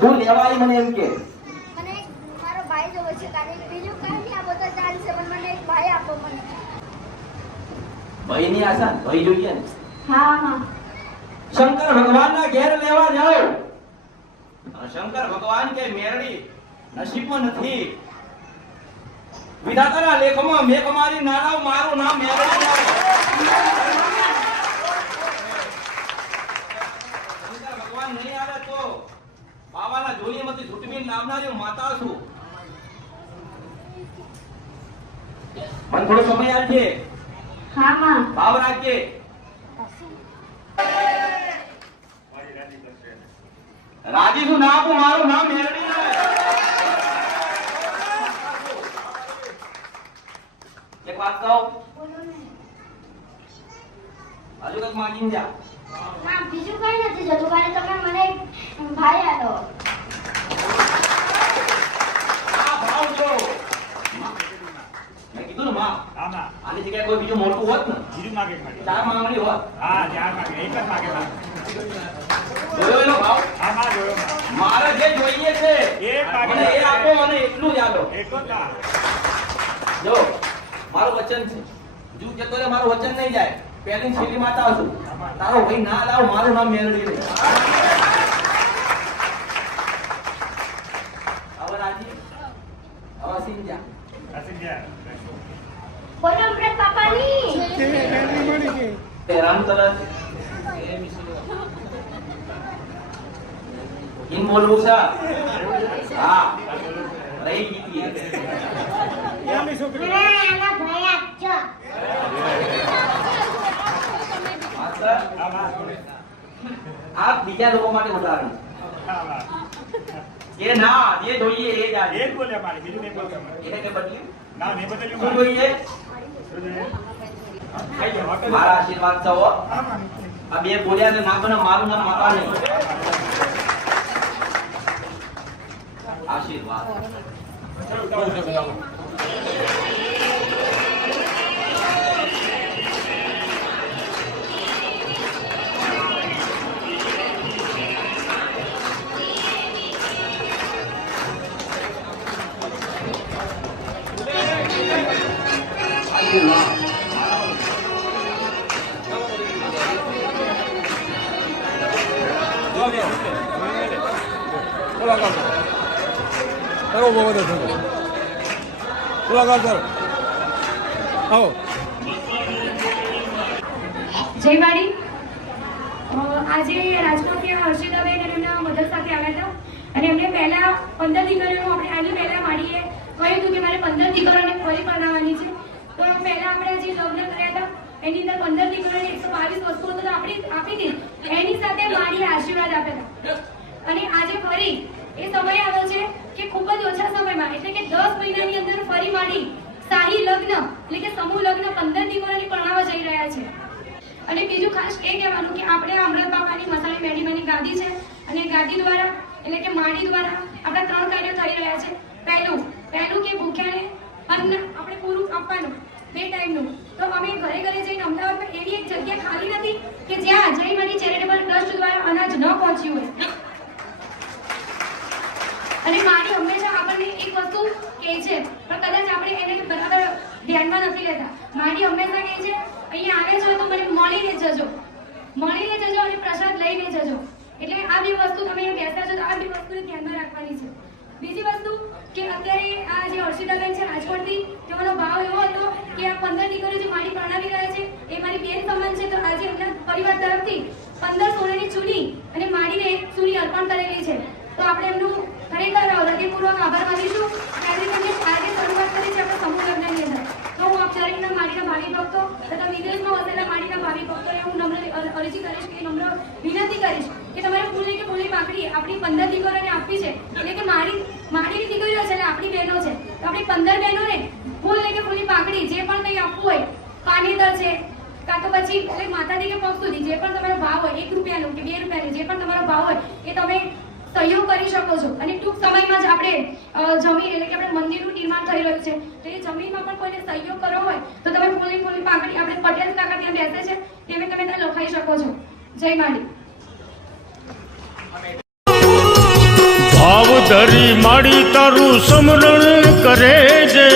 તું લેવા આવી મને એમ કે મને મારો ભાઈ જોવે છે કારણ બીજું કાંઈ નહીં આપો તો ચાલશે પણ મને એક ભાઈ આપો મને. ભાઈ ની આશા ભાઈ જોઈએ ને. હા હા. શંકર ભગવાનના ઘેર લેવા જાઓ. શંકર ભગવાન કે મેરડી નસીબમાં નથી. વિધાતાના લેખમાં મેં તમારી નારાવ મારું નામ મેરડી ના. શંકર ભગવાન નહીં આવે તો બાવાના જોલીમાંથી છૂટવી નામનારી માતા છું. મને થોડો સમય આપજે. હા માં. ભાવ રાખજે. રાજી છું ના આપું મારું નામ મેરડી ના. એક વાત કહું હજુ કઈક માંગીને જા. ના બીજું કઈ નથી જતું કારણ તમે મને એક ભાઈ આલો. આ ભાવ જો મેં કીધું ને માં આની જગ્યાએ કોઈ બીજું મોટું હોત ને ચાર માંગણી હોત. જોયો એનો ભાવ? મારે જે જોઈએ છે મને એ આપો અને એટલું જ આપો. જો મારું વચન છે જુ જતો રે મારું વચન નહીં જાય. પહેલી છેલ્લી માતા છું. તારો ભાઈ ના લાવ મારું નામ મેલડી નહીં. હવે રાજી હવે સિંજા બોલો અમૃત પાપાની તે રામ તરસ इन बोलવું છે. હા રહી ગઈ આના ભાઈ આપજો. આ બીજા લોકો માટે ઉદાહરણ એ ના જે જોઈએ એ જ આ એક બોલ્યા મારી બીજું નહીં બોલતા એને કે બદલ્યું ના નહીં બદલ્યું શું જોઈએ મારા આશીર્વાદ છો. આ બે બોલ્યા ને ના બને મારું નામ માતા નહીં. આશીર્વાદ કરો બહુ બધા થયો મુલાકાત કરો આવો જય વાડી. આજે રાજકોટથી હર્ષિતાબેન અને એમના મધર સાથે આવ્યા હતા અને એમને પહેલા 15 દીકરીઓનું આપણે આની પહેલા માડીએ કહ્યું હતું કે મારે 15 દીકરીઓને ફરી પરણાવવાની છે. તો પહેલા આપણે જે લગ્ન કર્યા હતા એની અંદર 15 દીકરીઓને 122 વસ્તુઓ તો આપી હતી. એની સાથે માડીએ આશીર્વાદ આપ્યા હતા અને આજે ફરી એ સમય આવ્યો છે કે ખૂબ જ ઓછા સમયમાં એટલે કે 10 મહિનાની અંદર ફરી માડી શાહી લગ્ન એટલે કે સમૂહ લગ્ન 15 દીકરીઓને પરણાવવા જઈ રહ્યા છે. અને બીજું ખાસ એ કહેવાનું કે આપણે અમૃત બાપાની મસાણી મેડીમાની ગાદી છે અને ગાદી દ્વારા એટલે કે માડી દ્વારા આપણા 3 કાર્યો થઈ રહ્યા છે. પહેલું કે ભૂખ્યાને અન્ન આપણે પૂરું આપવાનું 2 ટાઈમનું. તો અમે ઘરે ઘરે જઈને અમદાવાદમાં એવી એક જગ્યા ખાલી નથી કે જ્યાં જય માડી ચેરિટેબલ ટ્રસ્ટ દ્વારા અનાજ ન પહોંચ્યું હોય. અને મારી હંમેશા આપણને એક વસ્તુ કહે છે પણ કદાચ આપણે એને બરાબર ધ્યાનમાં નથી લેતા. મારી હંમેશા કહે છે અહીંયા આવે છો તો મને મળીને જજો અને પ્રસાદ લઈને જજો. એટલે આ બે વસ્તુ તમે બેસતા છો તો આ બે વસ્તુને ધ્યાનમાં રાખવાની છે. બીજી વસ્તુ કે અત્યારે આ જે હર્ષિતાબેન છે રાજકોટથી તેઓનો ભાવ એવો હતો કે આ 15 દીકરીઓ જે મારી પરણાવી રહ્યા છે એ મારી બેન સમાન છે. તો આજે એમના પરિવાર તરફથી 15 સોનાની ચૂલી અને માડીને એક ચૂલી અર્પણ કરેલી છે. તો આપણે એમનું ખરેખર હૃદયપૂર્વક આભાર માનીશું. આજે તમે આજે શરૂઆત કરી છે આપણા સમૂહ લગ્નની અંદર. તો હું ઔપચારિકના માડીના ભાવિ ભક્તો તથા વિદેશમાં વસેલા માડીના ભાવિ ભક્તોને હું નમ્ર અરજી કરીશ કે નમ્ર વિનંતી કરીશ કે તમારે ફૂલની કે ફૂલની પાકડી આપણી 15 દીકરીઓને આપવી છે. એટલે કે માડીની દીકરીઓ છે અને આપણી બહેનો છે. તો આપણી 15 બહેનોને ફૂલની કે ફૂલની પાકડી જે પણ કંઈ આપવું હોય પાનેતર છે કાં તો પછી એટલે માતાજી કે પગ સુધી જે પણ તમારો ભાવ હોય 1 રૂપિયાનું કે 2 રૂપિયાનું જે પણ તમારો ભાવ હોય એ તમે સહયોગ કરી શકો છો. અને ટૂંક સમયમાં જ આપણે જમીન એટલે કે આપણે મંદિરનું નિર્માણ થઈ રહ્યું છે તો એ જમીનમાં પણ કોઈને સહયોગ કરવો હોય તો તમે ફૂલની પાકડી આપણે પટેલ કાકા ત્યાં બેસે છે તમે ત્યાં લખાઈ શકો છો. જય માડી. ધરી માડી તારું સમરણ કરે છે